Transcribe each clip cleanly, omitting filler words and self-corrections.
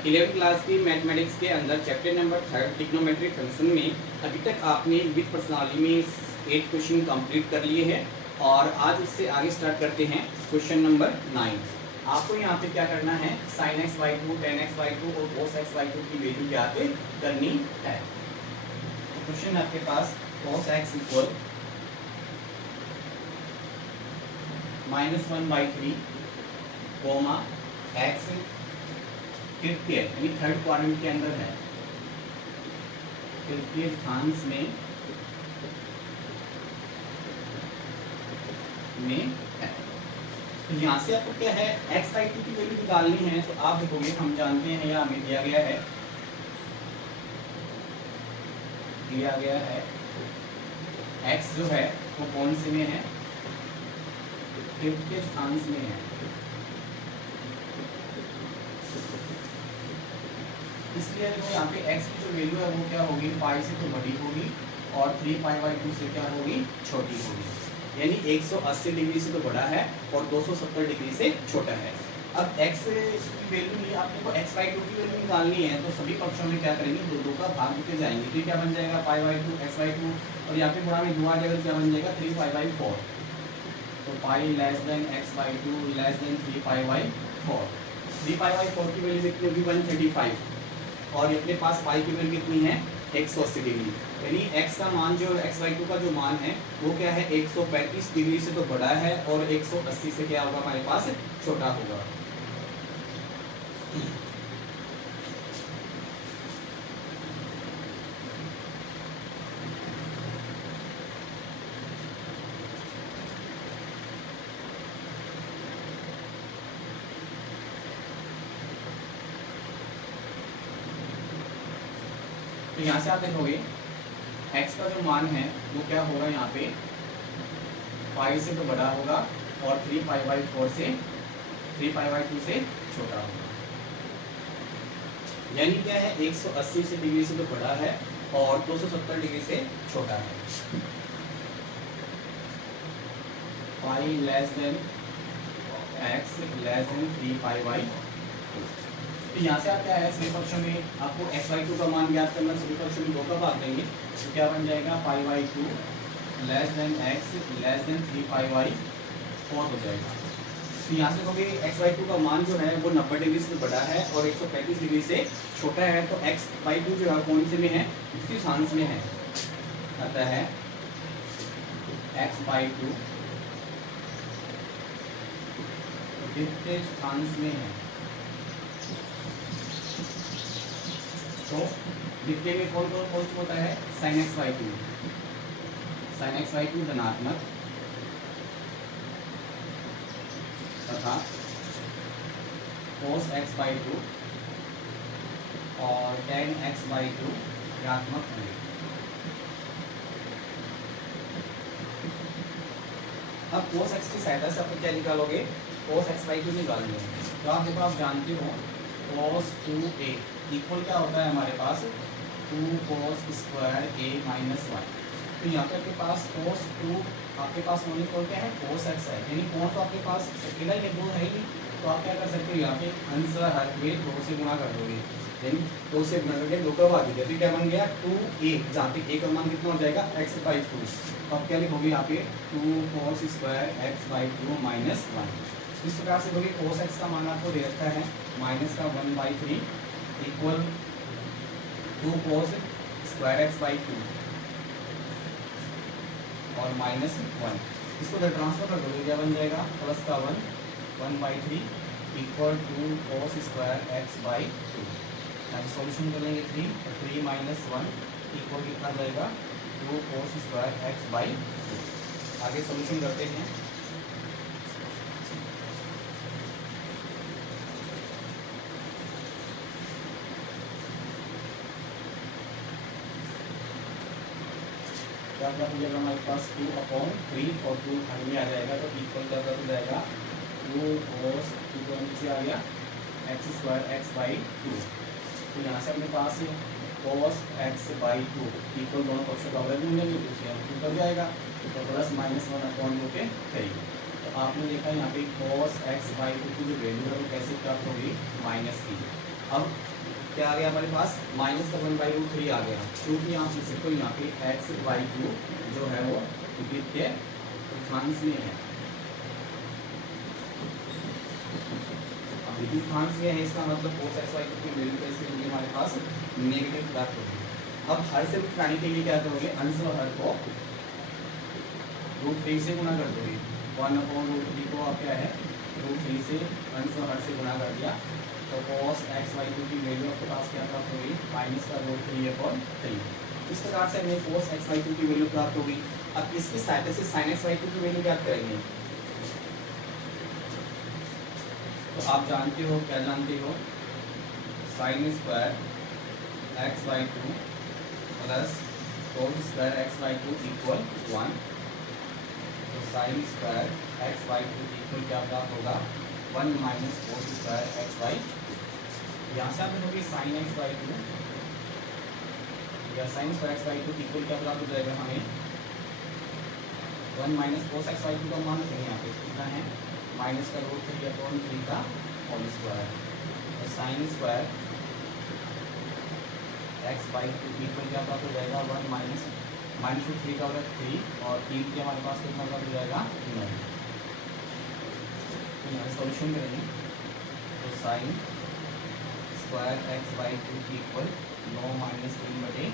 11वीं क्लास की मैथमेटिक्स के अंदर चैप्टर नंबर 3 ट्रिग्नोमेट्री फंक्शन में अभी तक आपने विद पर्सनालिटी में 8 क्वेश्चन कंप्लीट कर लिए हैं और आज उससे आगे स्टार्ट करते हैं क्वेश्चन नंबर 9। आपको यहाँ पे क्या करना है, sin x by 2, tan x by 2 और cos x बाई 2 की वैल्यू क्या पे करनी है। तो क्वेश्चन है आपके पास cos x equal -1/3 comma x तृतीय यानी थर्ड क्वाड्रेंट के अंदर है, तृतीय स्थान में है। तो यहाँ से आपको क्या है x बाई 2 की वैल्यू निकालनी है। तो आप देखोगे हम जानते हैं या हमें दिया गया है x जो है वो कौन से में है, तृतीय स्थान में है। इसलिए देखो यहाँ पे x की जो वैल्यू है वो क्या होगी, पाई से तो बड़ी होगी और 3π/2 से क्या होगी, छोटी होगी। यानी 180 डिग्री से तो बड़ा है और 270 डिग्री से छोटा है। अब x की वैल्यू नहीं, आपको x/2 की वैल्यू निकालनी है तो सभी पक्षों में क्या करेंगे, दो का भाग देते जाएंगे। तो क्या बन जाएगा π/2 x/2 और यहाँ पे गुणा में 2 आ जाएगा, क्या बन जाएगा 3π/4। तो पाई x/2 <3π/4। 3π/4 की वैल्यू कितनी होगी, 135 और अपने पास पाई की वैल्यू कितनी है 180 डिग्री। यानी x का मान जो x/2 का जो मान है वो क्या है 135 डिग्री से तो बड़ा है और 180 से क्या होगा हमारे पास छोटा होगा। तो यहाँ से आप देखोगे x का जो मान है वो क्या होगा, यहाँ पे पाई से तो बड़ा होगा और 3π/4 से 3π/2 से छोटा होगा। यानी क्या है 180 से डिग्री से तो बड़ा है और 270 डिग्री से छोटा है। पाई x < 3π/2। तो यहाँ से आप क्या है सभी पक्षों में आपको x/2 का मान ज्ञात करना, सभी पक्षों में 2 का भाग देंगे तो क्या बन जाएगा π/2 x < 3π/4 हो जाएगा। तो यहाँ से कहोगे x/2 का मान जो है वो 90 डिग्री से बड़ा है और 135 डिग्री से छोटा है। तो x/2 जो है कौन से में है, द्वितीय स्थान में है। अतः है x/2 द्वितीय स्थान में है। तो द्वितीय में कौन होता है, sin x/2 धनात्मक तथा cos x/2 और tan x/2 ऋणात्मक होंगे। अब cos x की सहायता से आप क्या निकालोगे, cos x/2 निकालेंगे। तो आप देखो, आप जानते हो cos 2a इक्वल क्या होता है हमारे पास 2 cos स्क्वायर a माइनस 1। तो यहाँ पे आपके पास cos 2 आपके पास होने को क्या है cos x है, यानी कौन तो आपके पास अकेला ये 2 है ही। तो आप क्या कर सकते हो, यहाँ पे अंश हर में 2 से गुणा कर दोगे, यानी 2 से गुणा करके 2 का भाग दीजिए। तो क्या बन गया 2a, जहाँ पे a का मान कितना हो जाएगा x/2। तो आप क्या लिखोगे यहाँ पे 2 cos स्क्वायर x/2 माइनस 1। इस प्रकार से देखोगे cos x का मान आपको दे रखा है माइनस का 1/3 इक्वल 2 cos स्क्वायर x/2 और माइनस 1। इसको जब ट्रांसफर कर दोगे क्या बन जाएगा, प्लस का 1/3 इक्वल 2 cos स्क्वायर x/2। यहाँ सॉल्यूशन कर लेंगे 3 और 3 माइनस 1 इक्वल कितना जाएगा 2 cos स्क्वायर x/2। आगे सॉल्यूशन करते हैं। क्या हो जाएगा हमारे पास 2/3 और 2 खंड में आ जाएगा तो इक्वल क्या हो जाएगा 2 cos 2 का नीचे आ गया x² x/2। तो यहाँ से अपने पास cos x/2 इक्वल दोनों पक्षों का अवयव मिलेंगे तो उसे हम कर जाएगा तो प्लस -1/3। तो आपने देखा यहाँ पे cos x/2 की जो वैल्यू है वो कैसे प्राप्त होगी, माइनस की। अब क्या आ गया हमारे पास, माइनस का 1/√3 आ गया, क्योंकि आप लिख सकते हो यहाँ पे x/2 जो है वो विपरीत के रेखांश में है। अब विपरीत रेखांश में है, इसका मतलब cos x/2 की वैल्यू कैसे होगी हमारे पास, नेगेटिव प्राप्त होगी। अब हर से घटाने के लिए क्या करोगे, अंश और हर को √3 से गुणा कर दोगे। 1/√3 को आप क्या है √3 से अंश और हर से गुणा कर दिया, तो cos x/2 की वैल्यू आपके पास क्या प्राप्त होगी, माइनस का √3/3। इस प्रकार से हमें cos x/2 की वैल्यू प्राप्त होगी। अब इसकी सहायता से sin x/2 की वैल्यू क्या करेंगे, तो आप जानते हो, क्या जानते हो, sin² x/2 plus cos² x/2 equal 1। तो sin² x/2 इक्वल क्या प्राप्त होगा, 1 माइनस cos² x/2। यहाँ से आप देखोगे sin x/2 या sin² x/2 इक्वल क्या प्राप्त हो जाएगा हमें, 1 माइनस cos x/2 का मान रखेंगे यहाँ पे कितना है, माइनस का √3/3 का होल स्क्वायर। तो sin² x/2 इक्वल क्या प्राप्त हो जाएगा, 1 माइनस 3 का होगा 3 और 3 के हमारे पास कितना प्राप्त हो जाएगा, 9। तो यहाँ सॉल्यूशन करेंगे, तो sin² x/2 इक्वल 9 माइनस 3/9।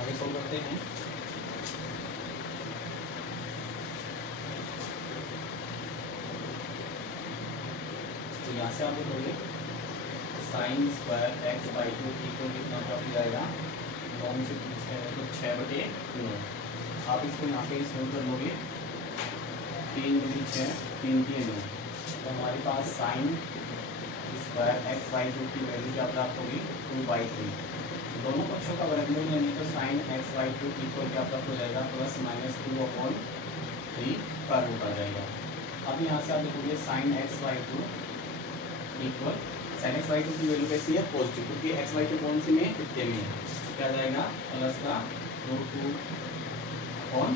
आगे सोल्व करते हैं। तो यहाँ से आप देखोगे sin² x/2 इक्वल कितना प्राप्त हो जाएगा, 9 में से 3 है तो 6/9। आप इसको यहाँ पे सोल्व कर लोगे, 3 दूनी 6, 3 3 9, तो हमारे पास sin² x/2 की वैल्यू क्या प्राप्त होगी, 2/3। दोनों पक्षों का वर्गमूल लेंगे तो sin x/2 इक्वल क्या प्राप्त हो जाएगा, प्लस माइनस 2/3 का रूट आ जाएगा। अब यहाँ से आप देखोगे sin x/2 equal, sin x/2 की वैल्यू कैसी है, पॉजिटिव, क्योंकि x/2 कौन सी में, कितने में है, क्या जाएगा, प्लस का √2/3,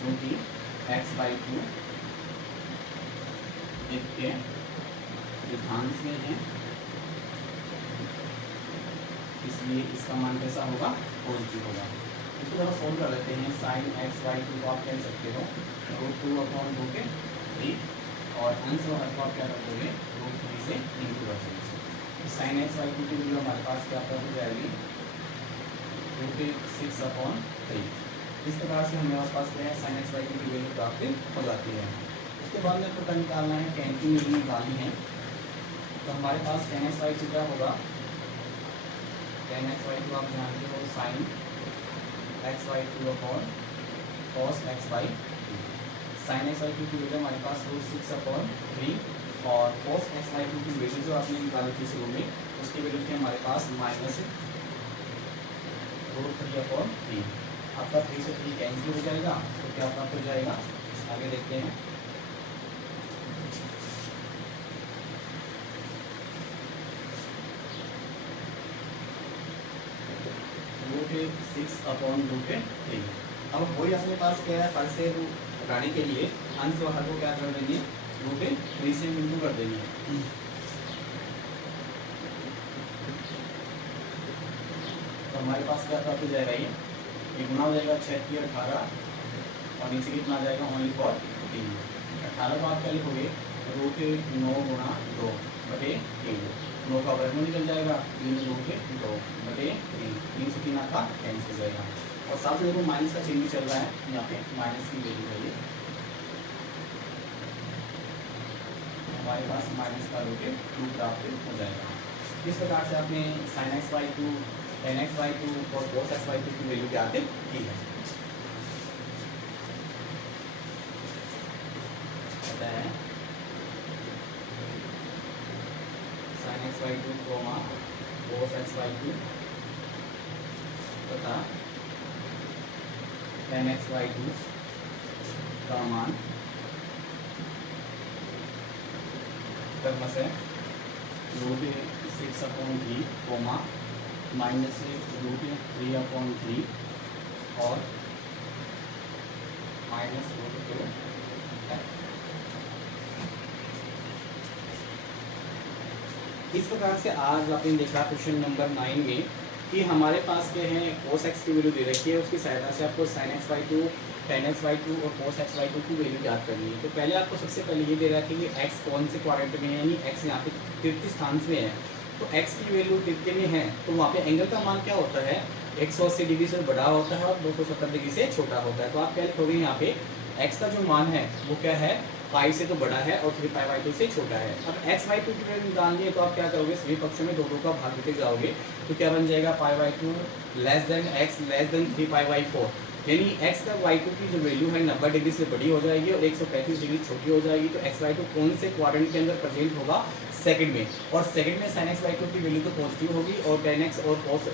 क्योंकि x/2 के रेखांश में है, इसलिए इसका मान कैसा होगा, पॉजिटिव होगा। इसको थोड़ा सोल्व कर लेते हैं। sin x/2 को आप कह सकते हो √2/3 और अंश और हर को आप क्या कर दोगे, √3 से इंटू कर दोगे। तो sin x/2 की वैल्यू हमारे पास क्या प्राप्त हो जाएगी, √6/3। इस प्रकार से हमारे पास क्या है, sin x/2 की वैल्यू प्राप्त हो जाती है। उसके बाद में पता निकालना है, tan की वैल्यू निकालनी है। तो हमारे पास tan x/2 क्या होगा, tan x/2 आप जानते हो sin x/2 cos x/2। sin x/2 की वैल्यू हमारे पास √6/3 और cos x/2 की वैल्यू जो आपने निकाली थी शुरू में, उसकी वैल्यू थी हमारे पास माइनस √3/3। आपका 3 से 3 कैंसिल हो जाएगा, तो क्या प्राप्त हो जाएगा, आगे देखते हैं। √6/3। अब वही अपने पास क्या है, हर से घटाने के लिए अंश और हर को क्या कर देंगे, √3 से इंटू कर देंगे। तो हमारे पास क्या प्राप्त हो जाएगा, ये गुना हो जाएगा 6 × 18 और नीचे कितना आ जाएगा, ओनली फॉर 3। 18 को आप क्या लिखोगे, √9 × 2/3। 9 का वर्गमूल निकल जाएगा, 3√2/3। 3 से 3 आपका कैंसिल हो जाएगा। और साथ में देखो माइनस का चिन्ह भी चल रहा है, यहाँ पे माइनस की वैल्यू है, ये हमारे पास माइनस का √2 प्राप्त हो जाएगा। इस प्रकार से आपने sin x/2, tan x/2 और cos x/2 की वैल्यू क्या आते की है। पता है sin x/2, cos x/2 तथा tan x/2 का मान क्रमशः √6/3, माइनस √3/3 और माइनस √2 है। इस प्रकार से आज आपने देखा क्वेश्चन नंबर 9 में कि हमारे पास क्या है, cos x की वैल्यू दे रखी है, उसकी सहायता से आपको sin x by to, tan x by to और cos x बाई टू की वैल्यू याद करनी है। तो पहले आपको सबसे पहले ये दे रखा है कि x कौन से क्वाड्रेंट में है, यानी x यहाँ पे तृतीय स्थान में है। तो x की वैल्यू तृतीय में है तो वहाँ पे एंगल का मान क्या होता है, 180 डिग्री से बड़ा होता है और 270 डिग्री से छोटा होता है। तो आप क्या लिखोगे यहाँ पे x का जो मान है वो क्या है, पाई से तो बड़ा है और 3 पाई बाई टू से छोटा है। अब x बाई टू की वैल्यू निकालनी है तो आप क्या करोगे, सभी पक्षों में 2 का भाग देते जाओगे तो क्या बन जाएगा, pi by two less than x less than 3 pi by 4, यानी x का बाई टू की जो वैल्यू है 90 डिग्री से बड़ी हो जाएगी और 135 डिग्री छोटी हो जाएगी। तो x बाई टू कौन से क्वाड्रेंट के अंदर प्रेजेंट होगा, सेकंड में, और सेकंड में sin x बाई टू की वैल्यू तो पॉजिटिव होगी और tan x और cos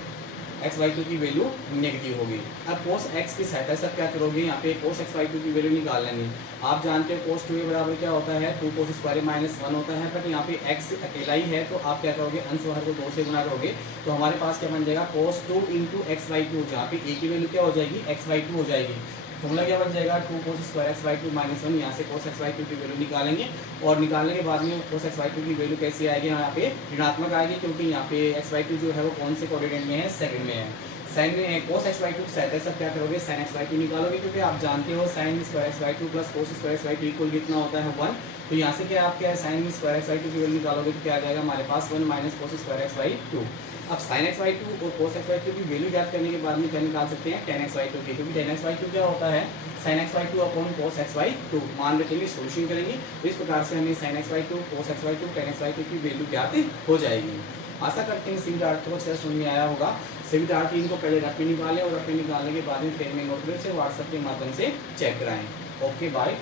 x बाई टू की वैल्यू नेगेटिव होगी। अब cos x की सहायता से क्या करोगे, यहाँ पे cos x बाई टू की वैल्यू निकाल लेंगे। आप जानते हो cos 2a बराबर क्या होता है, 2 cos स्क्वायर माइनस 1 होता है, बट यहाँ पे x अकेला ही है तो आप क्या करोगे, अंश बाहर को 2 से गुना करोगे तो हमारे पास क्या बन जाएगा, cos 2 into x by two, जहाँ पे a की वैल्यू क्या हो जाएगी, x बाई टू हो जाएगी। फॉर्मूला क्या बन जाएगा, 2 cos square x by two minus 1, यहाँ से cos x बाई टू की वैल्यू निकालेंगे और निकालने के बाद में cos x बाई टू की वैल्यू कैसी आएगी, यहाँ पे ऋणात्मक आएगी क्योंकि यहाँ पे x बाई टू जो है वो कौन से कोऑर्डिनेट में है, सेकंड में है। Sine cos x by two की सहायता से क्या करोगे, sin x बाई टू निकालोगे क्योंकि आप जानते हो sin square x by two plus cos square x by two equal कितना होता है 1। तो यहाँ से क्या आप क्या है, sin square x by two की वैल्यू निकालोगे तो क्या आ जाएगा हमारे पास 1 minus cos square x by two. अब sin x बाई टू और cos x बाई टू की वैल्यू याद करने के बाद में क्या निकाल सकते हैं, tan x बाई टू की, क्योंकि tan x बाई टू क्या होता है, sin x by two upon cos x by to. मान रखेंगे, सोल्यूशन करेंगे तो इस प्रकार से हमें sin x by to, cos x by to, tan x by two की वैल्यू ज्ञात हो जाएगी। आशा करते हैं सभी विद्यार्थियों को अच्छे समझ में आया होगा। सभी विद्यार्थी इनको पहले रफ में निकालें और रफ में निकालने के बाद में फिर में नोटबुक से व्हाट्सएप के माध्यम से चेक कराएं। Okay bye.